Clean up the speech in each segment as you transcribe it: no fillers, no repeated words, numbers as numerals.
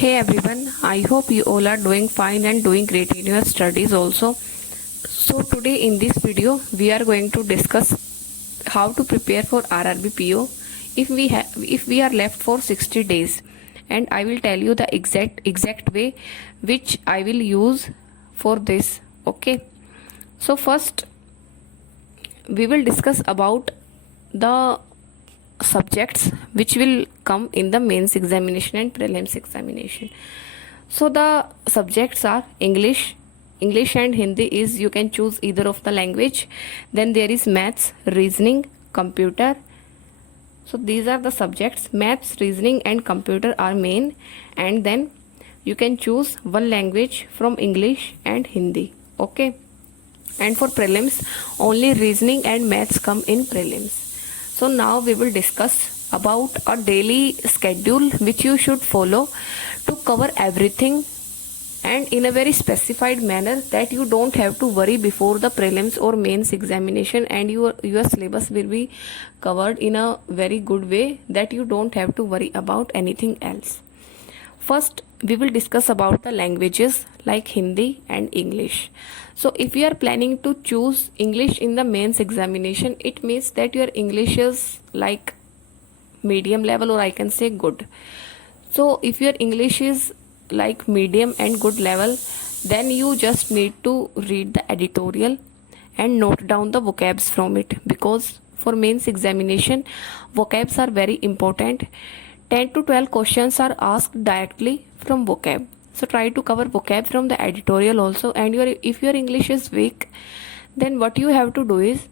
Hey everyone, I hope you all are doing fine and doing great in your studies also. So today in this video we are going to discuss how to prepare for RRB PO if we are left for 60 days, and I will tell you the exact way which I will use for this. Okay. So first we will discuss about the subjects which will come in the mains examination and prelims examination. So the subjects are English and Hindi is you can choose either of the language. Then there is maths, reasoning, computer. So these are the subjects. Maths, reasoning and computer are main, and then you can choose one language from English and Hindi. Okay. And for prelims, only reasoning and maths come in prelims. So now we will discuss about a daily schedule which you should follow to cover everything and in a very specified manner that you don't have to worry before the prelims or mains examination, and your syllabus will be covered in a very good way that you don't have to worry about anything else. First, we will discuss about the languages like Hindi and English. So if you are planning to choose English in the mains examination, it means that your English is like medium level, or I can say good. So if your English is like medium and good level, then you just need to read the editorial and note down the vocabs from it, because for mains examination vocabs are very important. 10 to 12 questions are asked directly from vocab. So try to cover vocab from the editorial also. And if your English is weak, then what you have to do is,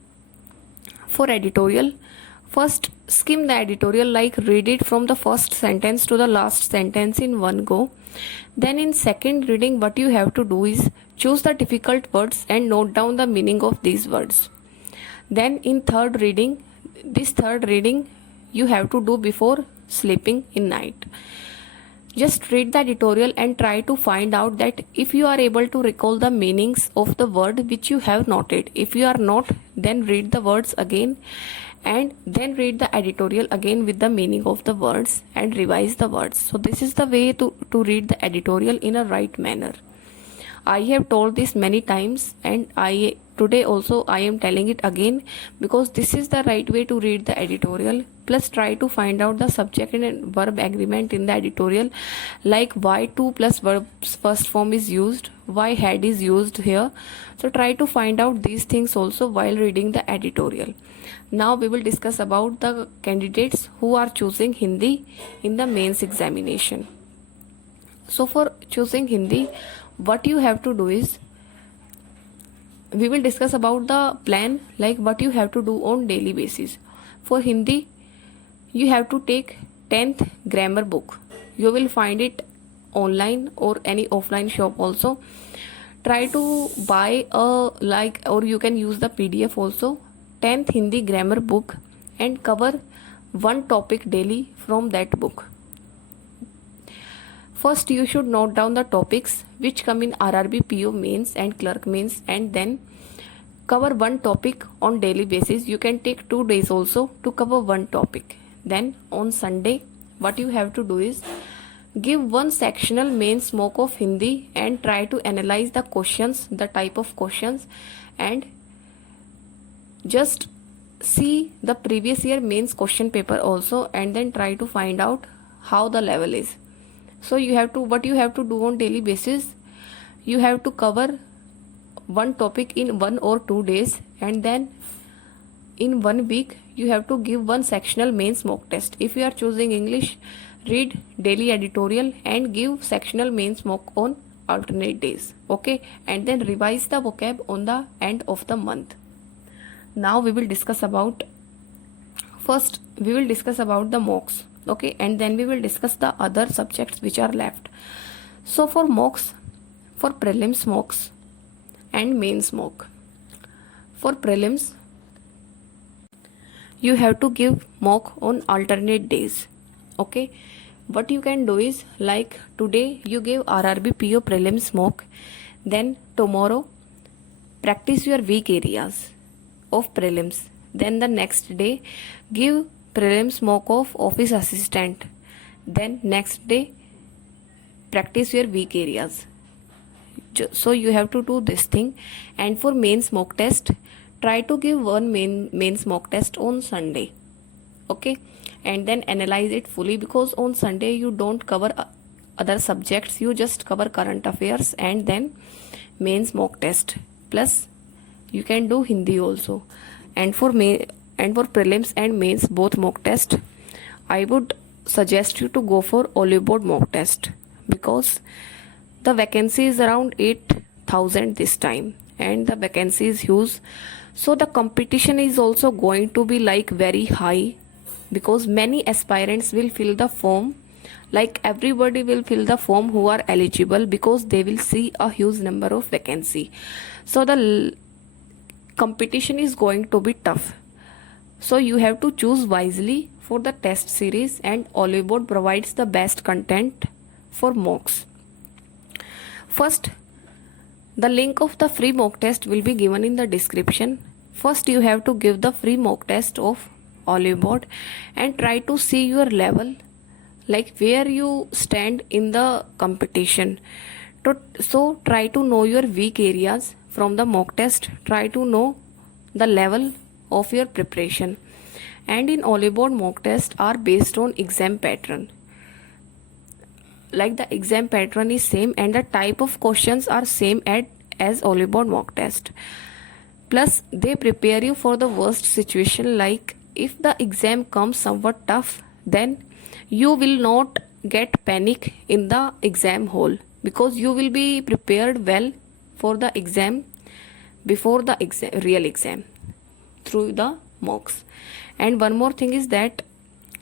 for editorial, first skim the editorial, like read it from the first sentence to the last sentence in one go. Then in second reading, what you have to do is choose the difficult words and note down the meaning of these words. Then in third reading, this third reading you have to do before sleeping in night. Just read the editorial and try to find out that if you are able to recall the meanings of the word which you have noted. If you are not, then read the words again and then read the editorial again with the meaning of the words and revise the words. So this is the way to read the editorial in a right manner. I have told this many times, and today also I am telling it again, because this is the right way to read the editorial. Plus try to find out the subject and verb agreement in the editorial, like why to plus verbs first form is used, why had is used here. So try to find out these things also while reading the editorial. Now we will discuss about the candidates who are choosing Hindi in the mains examination. So for choosing Hindi, what you have to do is, we will discuss about the plan, like what you have to do on daily basis. For Hindi, you have to take 10th grammar book. You will find it online or any offline shop also. Try to buy or you can use the PDF also, 10th Hindi grammar book, and cover one topic daily from that book. First, you should note down the topics which come in RRB PO mains and clerk mains, and then cover one topic on daily basis. You can take 2 days also to cover one topic. Then on Sunday, what you have to do is give one sectional mains mock of Hindi and try to analyze the questions, the type of questions, and just see the previous year mains question paper also, and then try to find out how the level is. So what you have to do on daily basis, you have to cover one topic in 1 or 2 days, and then in 1 week you have to give one sectional mains mock test. If you are choosing English, read daily editorial and give sectional mains mock on alternate days. Okay, and then revise the vocab on the end of the month. Now we will discuss about, first we will discuss about the mocks. Okay, and then we will discuss the other subjects which are left. So for mocks, for prelims mocks and mains mock. For prelims, you have to give mock on alternate days. Okay, what you can do is, like today you give RRB PO prelims mock, then tomorrow practice your weak areas of prelims. Then the next day give prelims mock of office assistant. Then next day practice your weak areas. So you have to do this thing. And for mains mock test, try to give one mains mock test on Sunday, okay, and then analyze it fully, because on Sunday you don't cover other subjects, you just cover current affairs and then mains mock test, plus you can do Hindi also. And for prelims and mains both mock test, I would suggest you to go for Olive Board mock test, because the vacancy is around 8,000 this time and the vacancy is huge. So the competition is also going to be like very high, because many aspirants will fill the form, like everybody will fill the form who are eligible, because they will see a huge number of vacancy. So the competition is going to be tough. So you have to choose wisely for the test series, and Olive Board provides the best content for mocks. First, the link of the free mock test will be given in the description. First, you have to give the free mock test of Olive Board and try to see your level, like where you stand in the competition. So try to know your weak areas from the mock test. Try to know the level of your preparation. And in Olive Board mock test are based on exam pattern. Like the exam pattern is same and the type of questions are same as Olive Board mock test. Plus they prepare you for the worst situation, like if the exam comes somewhat tough, then you will not get panic in the exam hall, because you will be prepared well for the exam before the real exam through the mocks. And one more thing is that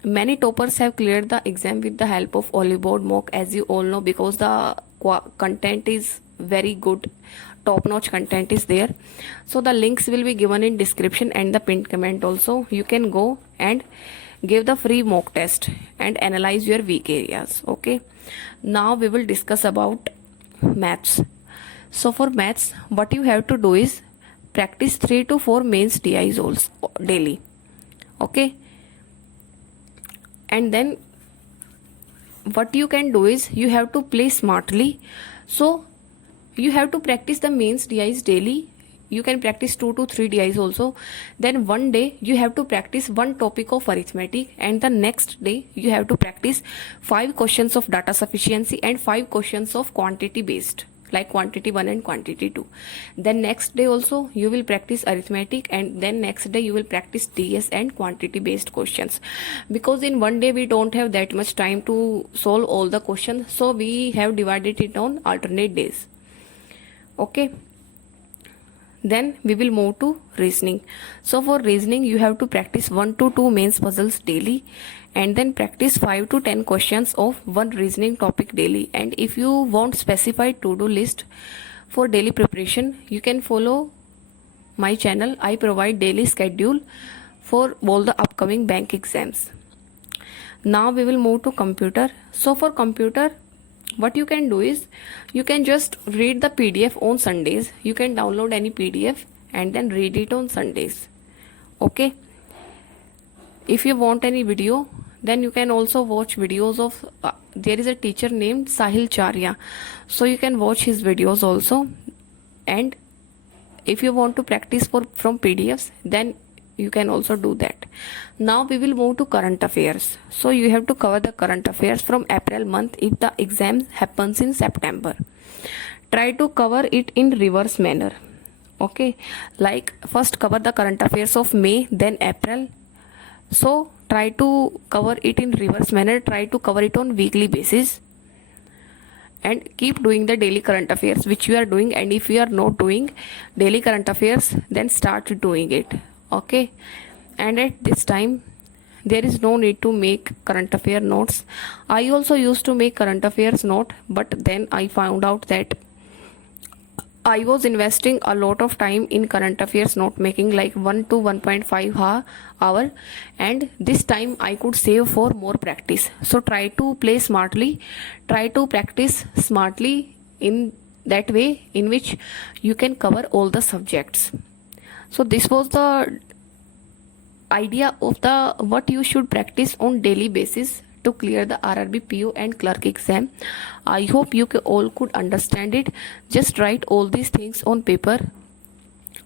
many toppers have cleared the exam with the help of Olive Board mock, as you all know, because the content is very good, top-notch content is there. So the links will be given in description and the pinned comment also. You can go and give the free mock test and analyze your weak areas. Okay, now we will discuss about maths. So for maths, what you have to do is practice 3 to 4 mains TIs also daily. Okay, and then what you can do is you have to play smartly. So you have to practice the mains DIs daily. You can practice 2 to 3 DIs also. Then one day you have to practice one topic of arithmetic, and the next day you have to practice 5 questions of data sufficiency and 5 questions of quantity based, like quantity 1 and quantity 2. Then next day also you will practice arithmetic, and then next day you will practice DS and quantity based questions, because in one day we don't have that much time to solve all the questions, so we have divided it on alternate days. Okay, then we will move to reasoning. So for reasoning you have to practice 1 to 2 mains puzzles daily, and then practice 5 to 10 questions of one reasoning topic daily. And if you want specified to-do list for daily preparation, you can follow my channel. I provide daily schedule for all the upcoming bank exams. Now we will move to computer. So for computer, what you can do is you can just read the PDF on Sundays. You can download any PDF and then read it on Sundays. Okay, if you want any video, then you can also watch videos of there is a teacher named Sahil Charya, so you can watch his videos also. And if you want to practice from PDFs, then you can also do that. Now we will move to current affairs. So you have to cover the current affairs from April month if the exam happens in September. Try to cover it in reverse manner. Okay, like first cover the current affairs of May, then April. So try to cover it in reverse manner. Try to cover it on weekly basis, and keep doing the daily current affairs which you are doing. And if you are not doing daily current affairs, then start doing it. Okay, and at this time there is no need to make current affair notes. I also used to make current affairs note, but then I found out that I was investing a lot of time in current affairs note making, like 1 to 1.5 hour, and this time I could save for more practice. So try to play smartly, try to practice smartly in that way in which you can cover all the subjects. So this was the idea of the what you should practice on daily basis to clear the RRB PO and clerk exam. I hope you all could understand it. Just write all these things on paper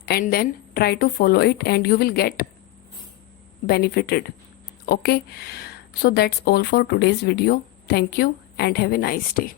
and then try to follow it and you will get benefited. Okay, so that's all for today's video. Thank you and have a nice day.